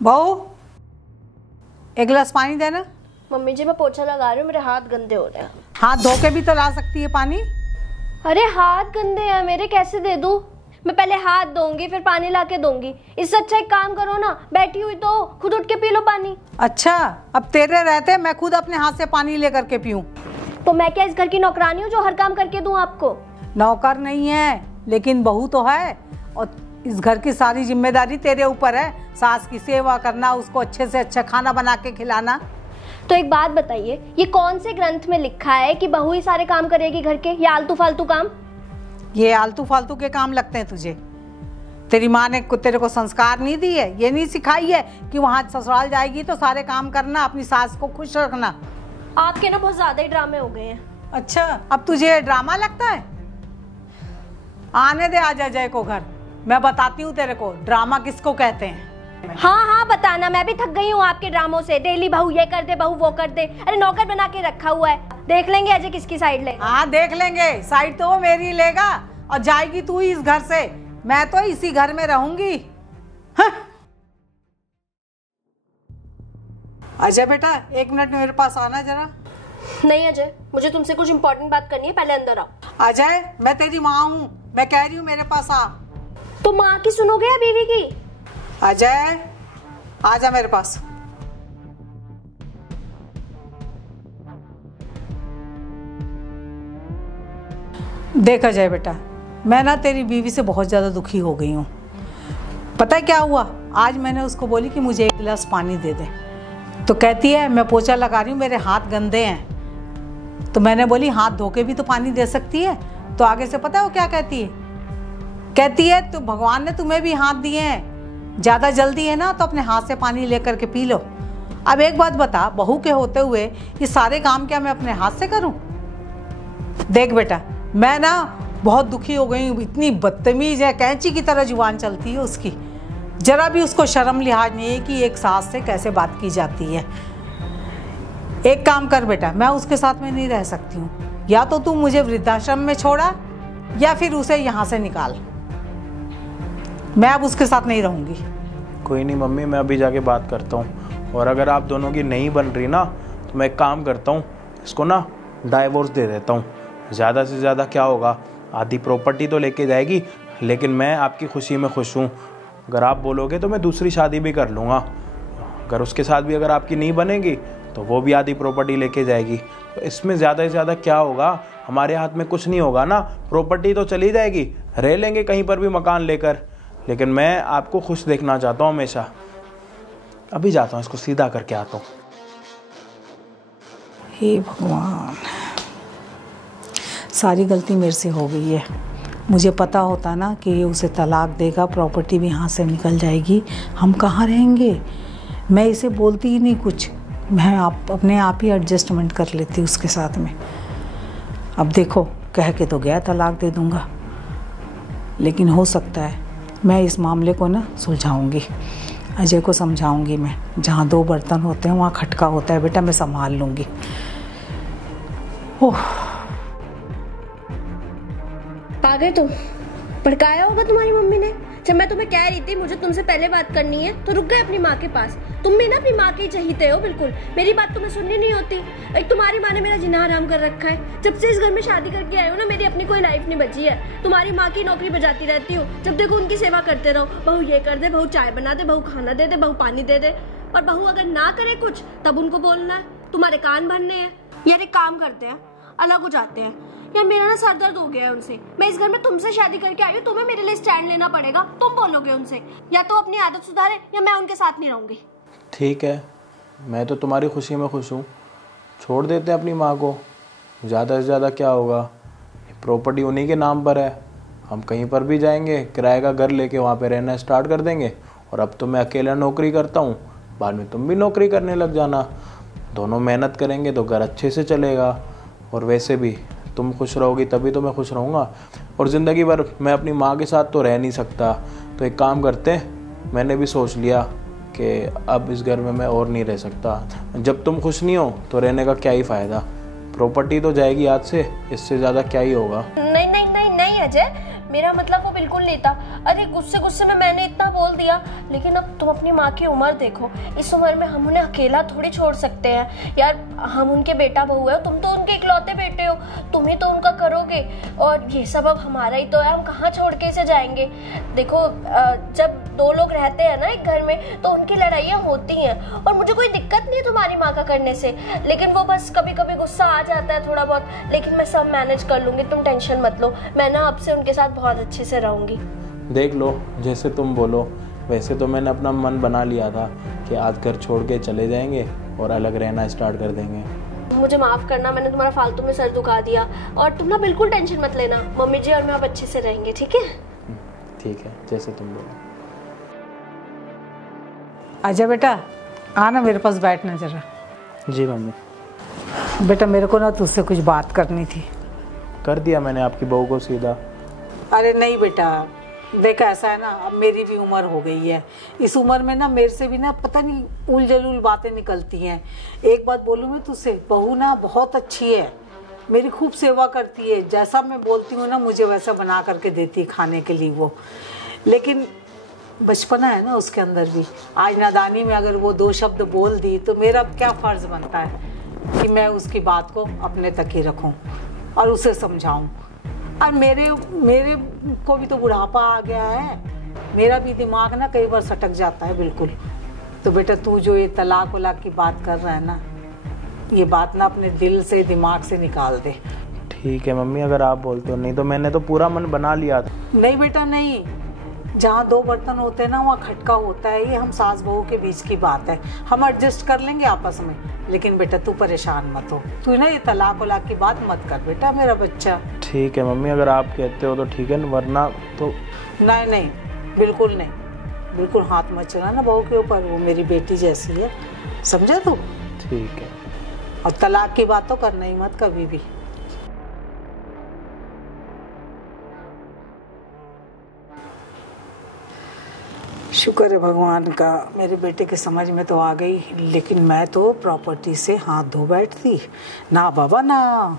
बहू, एक गिलास पानी देना। मम्मी जी मैं पोछा लगा रही हूँ, मेरे हाथ गंदे हो रहे हैं। हाथ धो के भी तो ला सकती है पानी। अरे हाथ गंदे हैं मेरे, कैसे दे दूँ? मैं पहले हाथ धोऊंगी फिर पानी ला के दूंगी। इससे अच्छा एक काम करो ना, बैठी हुई तो खुद उठ के पी लो पानी। अच्छा, अब तेरे रहते मैं खुद अपने हाथ से पानी लेकर के पीऊं? तो मैं क्या इस घर की नौकरानी हूँ जो हर काम करके दूं आपको? नौकर नहीं है, लेकिन बहू तो है, और इस घर की सारी जिम्मेदारी तेरे ऊपर है। सास की सेवा करना, उसको अच्छे से अच्छा खाना बना के खिलाना। तो एक बात बताइए, ये कौन से ग्रंथ में लिखा है कि बहू ही सारे काम करेगी घर के, या आलतू फालतू काम? ये आलतू फालतू के काम लगते हैं तुझे? तेरी माँ ने तेरे को संस्कार नहीं दी है, ये नहीं सिखाई है कि वहाँ ससुराल जाएगी तो सारे काम करना, अपनी सास को खुश रखना? आपके ना बहुत ज्यादा ही ड्रामे हो गए हैं। अच्छा, अब तुझे ड्रामा लगता है? आने दे आज अजय को घर, मैं बताती हूँ तेरे को ड्रामा किसको कहते हैं। हाँ हाँ बताना, मैं भी थक गई हूँ आपके ड्रामों से। डेली बहू ये कर दे, बहू वो कर दे। अरे नौकर बना के रखा हुआ है, देख लेंगे अजय किसकी साइड ले। हाँ देख लेंगे, साइड तो वो मेरी लेगा और जाएगी तू ही इस घर से। मैं तो इसी घर में रहूंगी। हाँ। अजय बेटा, 1 मिनट मेरे पास आना जरा। नहीं अजय, मुझे तुमसे कुछ इम्पोर्टेंट बात करनी है, पहले अंदर आओ। अजय, मैं तेरी माँ हूँ, मैं कह रही हूँ मेरे पास आ। तो माँ की सुनोगे या बीवी की? अजय, आजा मेरे पास। देख अजय बेटा, मैं ना तेरी बीवी से बहुत ज़्यादा दुखी हो गई हूँ। पता है क्या हुआ? आज मैंने उसको बोली कि मुझे 1 गिलास पानी दे दे, तो कहती है मैं पोछा लगा रही हूँ, मेरे हाथ गंदे हैं। तो मैंने बोली हाथ धो के भी तो पानी दे सकती है। तो आगे से पता है वो क्या कहती है? कहती है तो भगवान ने तुम्हें भी हाथ दिए हैं, ज़्यादा जल्दी है ना तो अपने हाथ से पानी लेकर के पी लो। अब एक बात बता, बहू के होते हुए ये सारे काम क्या मैं अपने हाथ से करूं? देख बेटा, मैं ना बहुत दुखी हो गई हूँ। इतनी बदतमीज है, कैंची की तरह जुबान चलती है उसकी। जरा भी उसको शर्म लिहाज नहीं है कि एक सास से कैसे बात की जाती है। एक काम कर बेटा, मैं उसके साथ में नहीं रह सकती हूँ। या तो तू मुझे वृद्धाश्रम में छोड़ा या फिर उसे यहाँ से निकाल। मैं अब उसके साथ नहीं रहूँगी। कोई नहीं मम्मी, मैं अभी जाके बात करता हूँ। और अगर आप दोनों की नहीं बन रही ना, तो मैं एक काम करता हूँ, इसको ना डाइवोर्स दे देता हूँ। ज़्यादा से ज़्यादा क्या होगा, आधी प्रॉपर्टी तो लेके जाएगी, लेकिन मैं आपकी खुशी में खुश हूँ। अगर आप बोलोगे तो मैं दूसरी शादी भी कर लूँगा। अगर उसके साथ भी अगर आपकी नहीं बनेगी तो वो भी आधी प्रॉपर्टी लेके जाएगी। तो इसमें ज़्यादा से ज़्यादा क्या होगा, हमारे हाथ में कुछ नहीं होगा ना। प्रॉपर्टी तो चली जाएगी, रह लेंगे कहीं पर भी मकान लेकर, लेकिन मैं आपको खुश देखना चाहता हूँ हमेशा। अभी जाता हूँ, इसको सीधा करके आता हूँ। हे भगवान, सारी गलती मेरे से हो गई है। मुझे पता होता ना कि ये उसे तलाक देगा, प्रॉपर्टी भी यहाँ से निकल जाएगी, हम कहाँ रहेंगे। मैं इसे बोलती ही नहीं कुछ, मैं अपने आप ही एडजस्टमेंट कर लेती उसके साथ में। अब देखो, कह के तो गया तलाक दे दूँगा, लेकिन हो सकता है मैं इस मामले को ना सुलझाऊँगी। अजय को समझाऊँगी मैं, जहाँ 2 बर्तन होते हैं वहाँ खटका होता है बेटा, मैं संभाल लूँगी। ओह, आ गए तुम? भड़काया होगा तुम्हारी मम्मी ने। जब मैं तुम्हें कह रही थी मुझे तुमसे पहले बात करनी है, तो रुक गए अपनी माँ के पास। तुम भी ना अपनी माँ के ही चहीते हो बिल्कुल, मेरी बात तुम्हें सुननी नहीं होती। एक तुम्हारी माँ ने मेरा जीना हराम कर रखा है। जब से इस घर में शादी करके आई हो ना, मेरी अपनी कोई लाइफ नहीं बची है। तुम्हारी माँ की नौकरी बजाती रहती हो, जब देखो उनकी सेवा करते रहो। बहू ये कर दे, बहू चाय बना दे, बहू खाना दे दे, बहू पानी दे दे। और बहू अगर ना करे कुछ तब उनको बोलना है तुम्हारे कान भरने हैं। यार एक काम करते हैं, अलग हो जाते हैं। यार मेरा ना सर दर्द हो गया है उनसे। मैं इस घर में तुमसे शादी करके आई हूँ, तुम्हें मेरे लिए स्टैंड लेना पड़ेगा। तुम बोलोगे उनसे, या तो अपनी आदत सुधारे या मैं उनके साथ नहीं रहूंगी। ठीक है, मैं तो तुम्हारी खुशी में खुश हूँ। छोड़ देते हैं अपनी माँ को, ज़्यादा से ज़्यादा क्या होगा। प्रॉपर्टी उन्हीं के नाम पर है, हम कहीं पर भी जाएंगे किराए का घर लेके वहाँ पे रहना स्टार्ट कर देंगे। और अब तो मैं अकेला नौकरी करता हूँ, बाद में तुम भी नौकरी करने लग जाना। दोनों मेहनत करेंगे तो घर अच्छे से चलेगा। और वैसे भी तुम खुश रहोगी तभी तो मैं खुश रहूँगा। और ज़िंदगी भर मैं अपनी माँ के साथ तो रह नहीं सकता। तो एक काम करते हैं, मैंने भी सोच लिया कि अब इस घर में मैं और नहीं रह सकता। जब तुम खुश नहीं हो तो रहने का क्या ही फ़ायदा। प्रॉपर्टी तो जाएगी हाथ से, इससे ज़्यादा क्या ही होगा। नहीं नहीं नहीं नहीं अजय, मेरा मतलब वो बिल्कुल नहीं था। अरे गुस्से गुस्से में मैंने इतना बोल दिया, लेकिन अब तुम अपनी माँ की उम्र देखो, इस उम्र में हम उन्हें अकेला थोड़ी छोड़ सकते हैं यार। हम उनके बेटा बहू है, तुम तो उनके इकलौते बेटे हो, तुम ही तो उनका करोगे, और ये सब अब हमारा ही तो है, हम कहाँ छोड़ के इसे जाएंगे। देखो जब दो लोग रहते हैं ना एक घर में तो उनकी लड़ाइयाँ होती हैं, और मुझे कोई दिक्कत नहीं है तुम्हारी माँ का करने से, लेकिन वो बस कभी कभी गुस्सा आ जाता है थोड़ा बहुत, लेकिन मैं सब मैनेज कर लूँगी, तुम टेंशन मत लो। मैं ना अब से उनके साथ बहुत अच्छे से रहूँगी। देख लो, जैसे तुम बोलो वैसे तो मैंने अपना मन बना लिया था कि आज घर छोड़ के चले जाएंगे और अलग रहना स्टार्ट कर देंगे। मुझे माफ़ करना, मैंने तुम्हारा फालतू में सर दुखा दिया, और तुम ना बिल्कुल टेंशन मत लेना, मम्मी जी और मैं अब अच्छे से रहेंगे, ठीक है? ठीक है, जैसे तुम बोलो। आजा बेटा, आना मेरे पास बैठना जरा। जी मम्मी। बेटा मेरे को ना तुझसे कुछ बात करनी थी। कर दिया मैंने आपकी बहू को सीधा। अरे नहीं बेटा, देखा ऐसा है ना, अब मेरी भी उम्र हो गई है, इस उम्र में ना मेरे से भी ना पता नहीं उल जलूल बातें निकलती हैं। एक बात बोलूँ मैं तुझसे, बहू ना बहुत अच्छी है, मेरी खूब सेवा करती है, जैसा मैं बोलती हूँ ना मुझे वैसा बना करके देती है खाने के लिए वो। लेकिन बचपना है ना उसके अंदर भी, आज नादानी में अगर वो दो शब्द बोल दी तो मेरा क्या फ़र्ज़ बनता है कि मैं उसकी बात को अपने तक ही रखूं और उसे समझाऊं। और मेरे को भी तो बुढ़ापा आ गया है, मेरा भी दिमाग ना कई बार सटक जाता है बिल्कुल। तो बेटा तू जो ये तलाक वलाक की बात कर रहा है ना, ये बात ना अपने दिल से दिमाग से निकाल दे। ठीक है मम्मी, अगर आप बोलते हो, नहीं तो मैंने तो पूरा मन बना लिया था। नहीं बेटा नहीं, जहाँ दो बर्तन होते हैं ना वहाँ खटका होता है, ये हम सास बहू के बीच की बात है, हम एडजस्ट कर लेंगे आपस में। लेकिन बेटा तू परेशान मत हो, तू ना ये तलाक वलाक की बात मत कर बेटा मेरा बच्चा। ठीक है मम्मी, अगर आप कहते हो तो ठीक है, वरना तो नहीं नहीं, बिल्कुल नहीं, बिल्कुल हाथ मत चलाना बहू के ऊपर, वो मेरी बेटी जैसी है, समझा तू? ठीक है। और तलाक की बात तो करना ही मत कभी भी। शुक्र है भगवान का, मेरे बेटे के समझ में तो आ गई, लेकिन मैं तो प्रॉपर्टी से हाथ धो बैठती। ना बाबा ना।